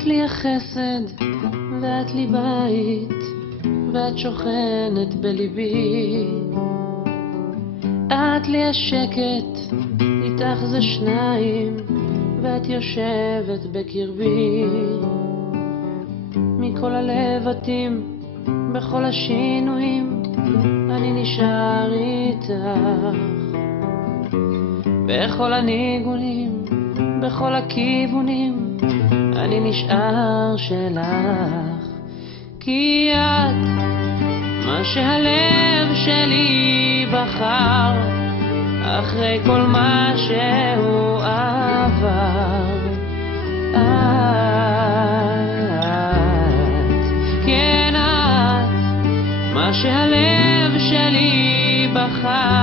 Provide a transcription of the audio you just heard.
את לי החסד ואת לי בית, ואת שוכנת בליבי. את לי השקט, איתך זה שניים, ואת יושבת בקרבי. מכל הלבטים, בכל השינויים, אני נשאר איתך. בכל הניגונים, בכל הכיוונים, אני נשאר שלך. כי את מה שהלב שלי בחר, אחרי כל מה שהוא עבר. את, כן את, מה שהלב שלי בחר,